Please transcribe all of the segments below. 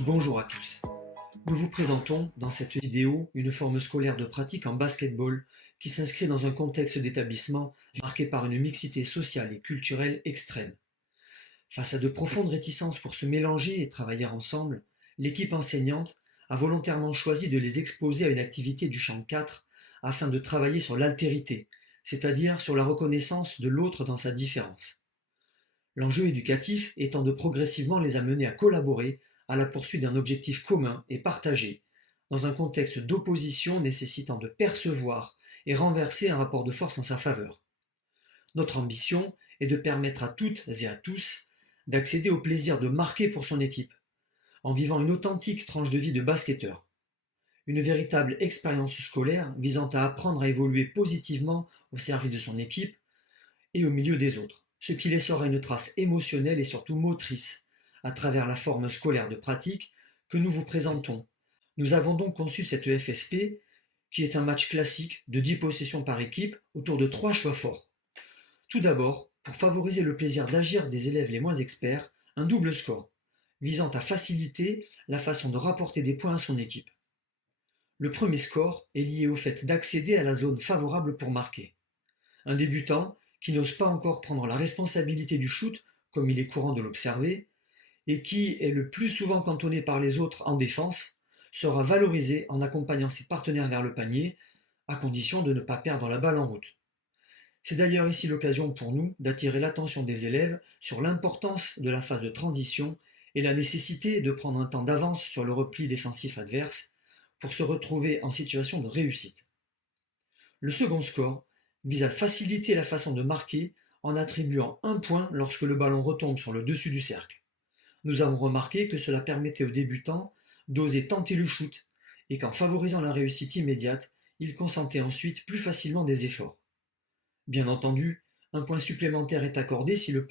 Bonjour à tous. Nous vous présentons dans cette vidéo une forme scolaire de pratique en basketball qui s'inscrit dans un contexte d'établissement marqué par une mixité sociale et culturelle extrême. Face à de profondes réticences pour se mélanger et travailler ensemble, l'équipe enseignante a volontairement choisi de les exposer à une activité du champ 4 afin de travailler sur l'altérité, c'est-à-dire sur la reconnaissance de l'autre dans sa différence. L'enjeu éducatif étant de progressivement les amener à collaborer à la poursuite d'un objectif commun et partagé, dans un contexte d'opposition nécessitant de percevoir et renverser un rapport de force en sa faveur. Notre ambition est de permettre à toutes et à tous d'accéder au plaisir de marquer pour son équipe, en vivant une authentique tranche de vie de basketteur. Une véritable expérience scolaire visant à apprendre à évoluer positivement au service de son équipe et au milieu des autres, ce qui laissera une trace émotionnelle et surtout motrice à travers la forme scolaire de pratique que nous vous présentons. Nous avons donc conçu cette FSP qui est un match classique de 10 possessions par équipe autour de 3 choix forts. Tout d'abord, pour favoriser le plaisir d'agir des élèves les moins experts, un double score, visant à faciliter la façon de rapporter des points à son équipe. Le premier score est lié au fait d'accéder à la zone favorable pour marquer. Un débutant qui n'ose pas encore prendre la responsabilité du shoot, comme il est courant de l'observer, et qui est le plus souvent cantonné par les autres en défense, sera valorisé en accompagnant ses partenaires vers le panier, à condition de ne pas perdre la balle en route. C'est d'ailleurs ici l'occasion pour nous d'attirer l'attention des élèves sur l'importance de la phase de transition et la nécessité de prendre un temps d'avance sur le repli défensif adverse pour se retrouver en situation de réussite. Le second score vise à faciliter la façon de marquer en attribuant un point lorsque le ballon retombe sur le dessus du cercle. Nous avons remarqué que cela permettait aux débutants d'oser tenter le shoot et qu'en favorisant la réussite immédiate, ils consentaient ensuite plus facilement des efforts. Bien entendu, un point supplémentaire est accordé si le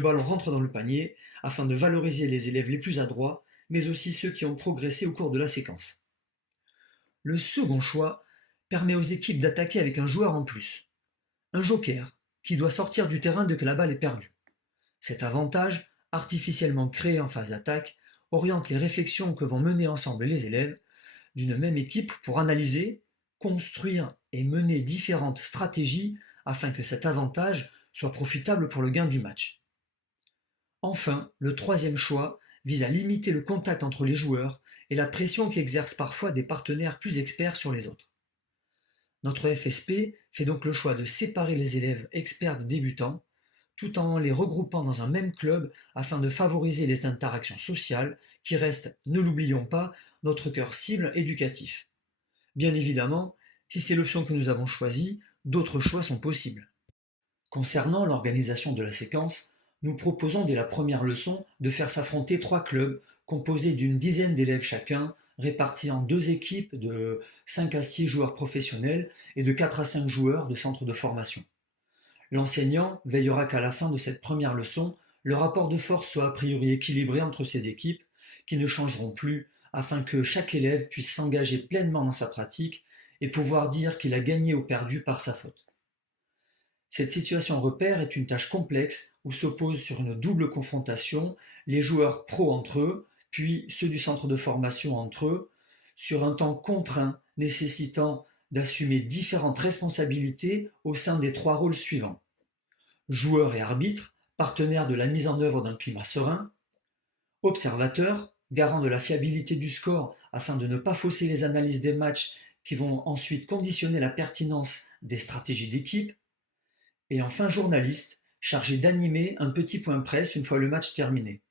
ballon rentre dans le panier, afin de valoriser les élèves les plus adroits, mais aussi ceux qui ont progressé au cours de la séquence. Le second choix permet aux équipes d'attaquer avec un joueur en plus, un joker, qui doit sortir du terrain dès que la balle est perdue. Cet avantage, artificiellement créé en phase d'attaque, oriente les réflexions que vont mener ensemble les élèves d'une même équipe pour analyser, construire et mener différentes stratégies afin que cet avantage soit profitable pour le gain du match. Enfin, le troisième choix vise à limiter le contact entre les joueurs et la pression qu'exercent parfois des partenaires plus experts sur les autres. Notre FSP fait donc le choix de séparer les élèves experts des débutants, tout en les regroupant dans un même club afin de favoriser les interactions sociales qui restent, ne l'oublions pas, notre cœur cible éducatif. Bien évidemment, si c'est l'option que nous avons choisie, d'autres choix sont possibles. Concernant l'organisation de la séquence, nous proposons dès la première leçon de faire s'affronter 3 clubs composés d'une dizaine d'élèves chacun, répartis en 2 équipes de 5 à 6 joueurs professionnels et de 4 à 5 joueurs de centre de formation. L'enseignant veillera qu'à la fin de cette première leçon, le rapport de force soit a priori équilibré entre ces équipes, qui ne changeront plus, afin que chaque élève puisse s'engager pleinement dans sa pratique et pouvoir dire qu'il a gagné ou perdu par sa faute. Cette situation repère est une tâche complexe où s'opposent sur une double confrontation les joueurs pros entre eux, puis ceux du centre de formation entre eux, sur un temps contraint nécessitant d'assumer différentes responsabilités au sein des 3 rôles suivants. Joueur et arbitre, partenaires de la mise en œuvre d'un climat serein. Observateur, garant de la fiabilité du score afin de ne pas fausser les analyses des matchs qui vont ensuite conditionner la pertinence des stratégies d'équipe. Et enfin journaliste, chargé d'animer un petit point presse une fois le match terminé.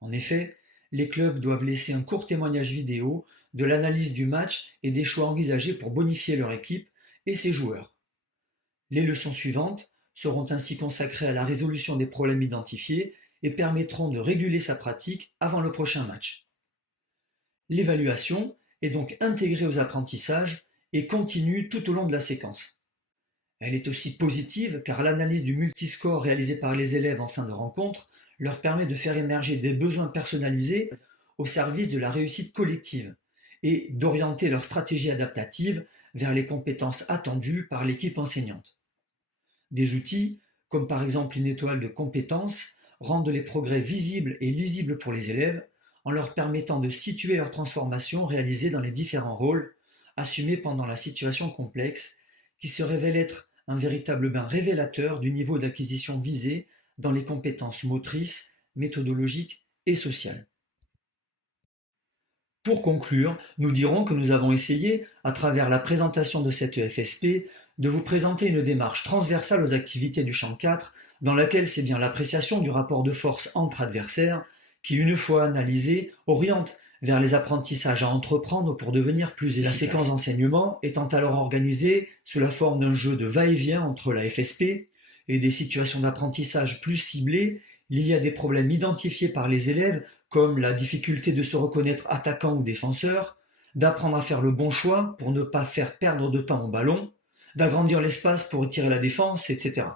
En effet, les clubs doivent laisser un court témoignage vidéo de l'analyse du match et des choix envisagés pour bonifier leur équipe et ses joueurs. Les leçons suivantes seront ainsi consacrées à la résolution des problèmes identifiés et permettront de réguler sa pratique avant le prochain match. L'évaluation est donc intégrée aux apprentissages et continue tout au long de la séquence. Elle est aussi positive car l'analyse du multiscore réalisée par les élèves en fin de rencontre leur permet de faire émerger des besoins personnalisés au service de la réussite collective et d'orienter leur stratégie adaptative vers les compétences attendues par l'équipe enseignante. Des outils, comme par exemple une étoile de compétences, rendent les progrès visibles et lisibles pour les élèves en leur permettant de situer leurs transformations réalisées dans les différents rôles assumés pendant la situation complexe qui se révèle être un véritable bain révélateur du niveau d'acquisition visé dans les compétences motrices, méthodologiques et sociales. Pour conclure, nous dirons que nous avons essayé, à travers la présentation de cette EFSP, de vous présenter une démarche transversale aux activités du champ 4, dans laquelle c'est bien l'appréciation du rapport de force entre adversaires qui, une fois analysé, oriente vers les apprentissages à entreprendre pour devenir plus efficaces. La séquence d'enseignement étant alors organisée sous la forme d'un jeu de va-et-vient entre la FSP et des situations d'apprentissage plus ciblées, il y a des problèmes identifiés par les élèves comme la difficulté de se reconnaître attaquant ou défenseur, d'apprendre à faire le bon choix pour ne pas faire perdre de temps au ballon, d'agrandir l'espace pour retirer la défense, etc.